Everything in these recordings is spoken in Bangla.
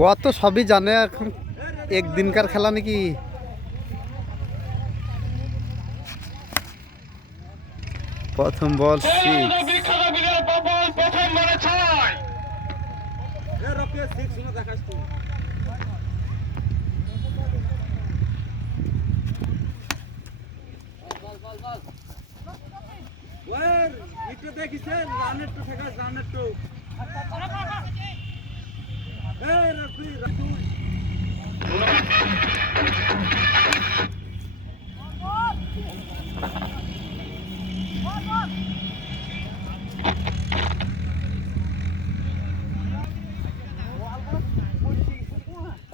ও তো সবই জানে, এখন একদিনকার খেলা নাকি। প্রথম বল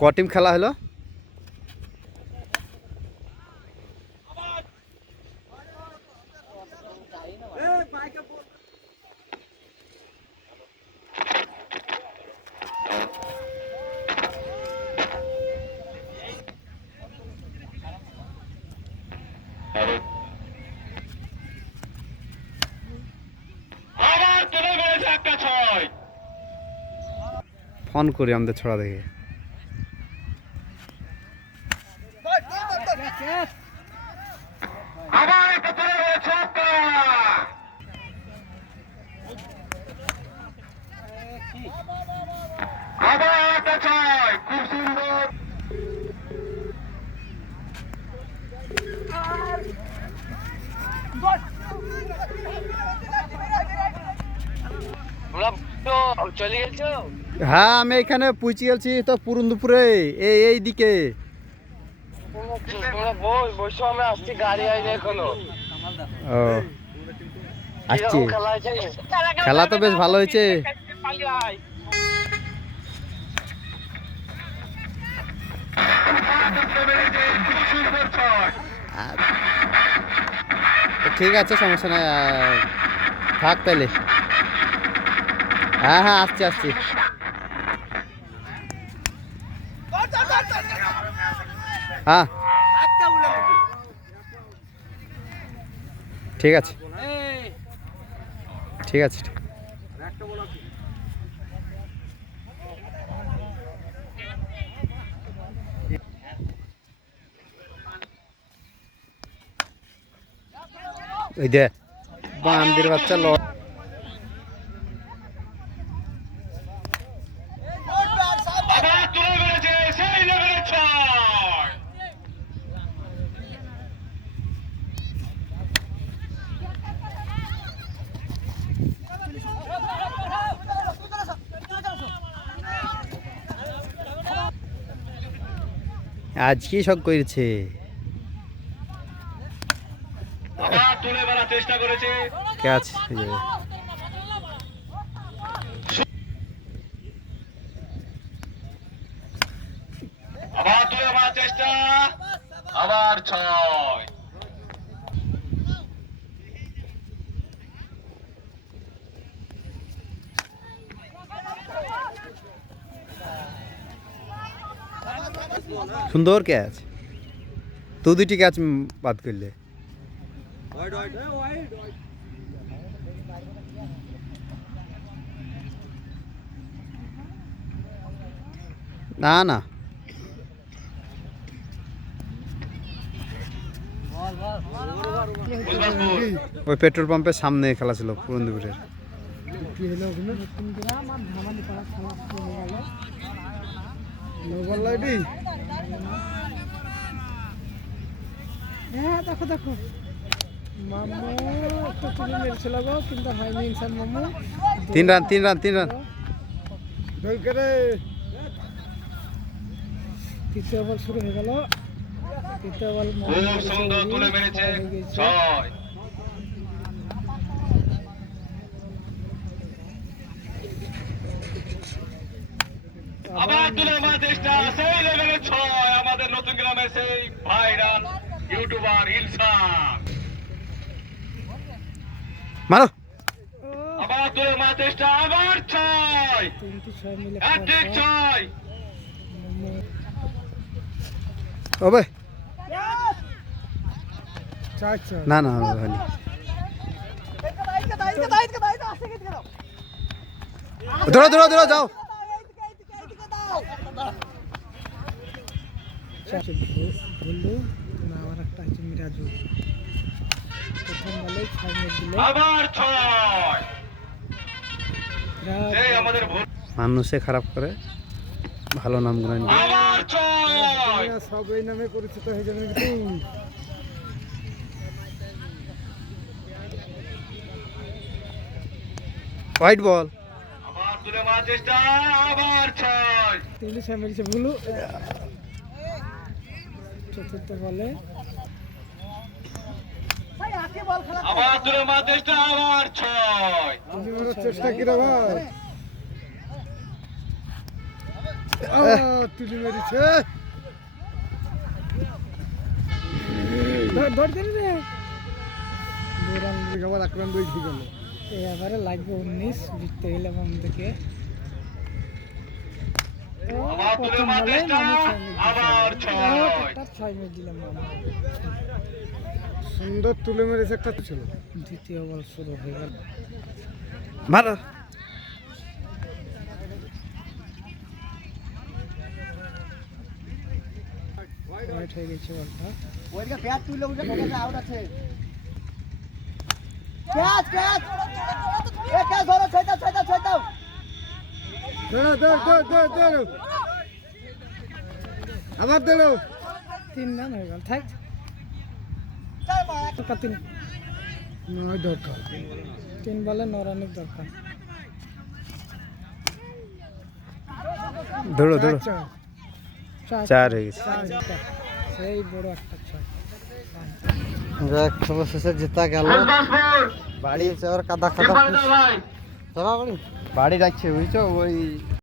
ক টিম খেলা হলো? ফোন করি আমাদের ছড়া দেখে। খুব সুন্দর। হ্যাঁ, আমি এখানে পুঁচি গেছি তো পুরন্দুপুরে, এই দিকে। ও আসছি। খেলা তো বেশ ভালো হয়েছে। ঠিক আছে, সমস্যা নাই, থাক তাহলে। হ্যাঁ হ্যাঁ, আসছি আসছি। হ্যাঁ ঠিক আছে, ঠিক আছে। ওই দে বান্দির বাচ্চা আজ কি সব করেছে। চেষ্টা করেছে ক্যাচ হয়ে যাবে। আবার তুলে মারার চেষ্টা, আবার 6। সুন্দর ক্যাচ, তো দুইটি ক্যাচ বাদ করলে। না না, ওই পেট্রোল পাম্পের সামনে খেলা ছিল পুরন্দুপুরের। দেখো দেখো মামু মেরেছিল কিন্তু হয়নি ইনসান মামু। 3 রান 3 রান 3 রান। তৃতীয় বল শুরু হয়ে গেল। তৃতীয় বল খুব সুন্দর তুলে মেরেছে 6। আবার তুলে মারার চেষ্টা, সেই লেভেলে 6। আমাদের নতুন গ্রামের সেই ভাইরাল ইউটিউবার ইনসান। মারো। আবার তুলে মারার চেষ্টা, আবার 6। 6 মিলে 6। ওবে চার না না হয়নি। ধরো ধরো ধরো যাও। বললো না আমার একটা আছে মিরাজু প্রথম বলে 6 মিনিট দিল আবার 6 এই আমাদের ভুল মানুষে খারাপ করে ভালো নাম গুলো আবার 6 সব এই নামে পরিচিত হয়ে যাবে কিন্তু হোয়াইট বল। আবার তুলে মারার চেষ্টা আবার 6 তিনটি সামনে ভুলু চতুর্থ বলে আবার তুলে মারার চেষ্টা আবার 6 চেষ্টা কি রে ভাই তুলি মেরেছে ধর দিন রে দুরান আবার আক্রান্ত হয়ে গেল এবারে লাগবে 19 জিততে গেলে আমাদেরকে আবার তুলে মারার চেষ্টা আবার 6 মিনিট দিলাম সুন্দর তুলে মেরেছে একটা ছিল দ্বিতীয় বল শুরু হয়ে গেল মার। হোয়াইট হয়ে গেছে বলটা ওইদিকে ব্যাট তুলে উঠে গেছে আউট আছে ক্যাচ ক্যাচ এ ক্যাচ ধরো ছয়টা ছয়টা ছয়টা ধরো আবার ধরো 3 রান হয়ে গেল থাক তিন নয় দরকার 3 বলে 9 রানের দরকার ধরো ধরো চার হয়ে গেছে। সেই বড় একটা ছয় দেখ অবশেষে জেতা গেল বাড়ি যাওয়ার কাদা কাদা ভাই যাবা বাড়ি বাড়ি ডাকছে বুঝছো ওই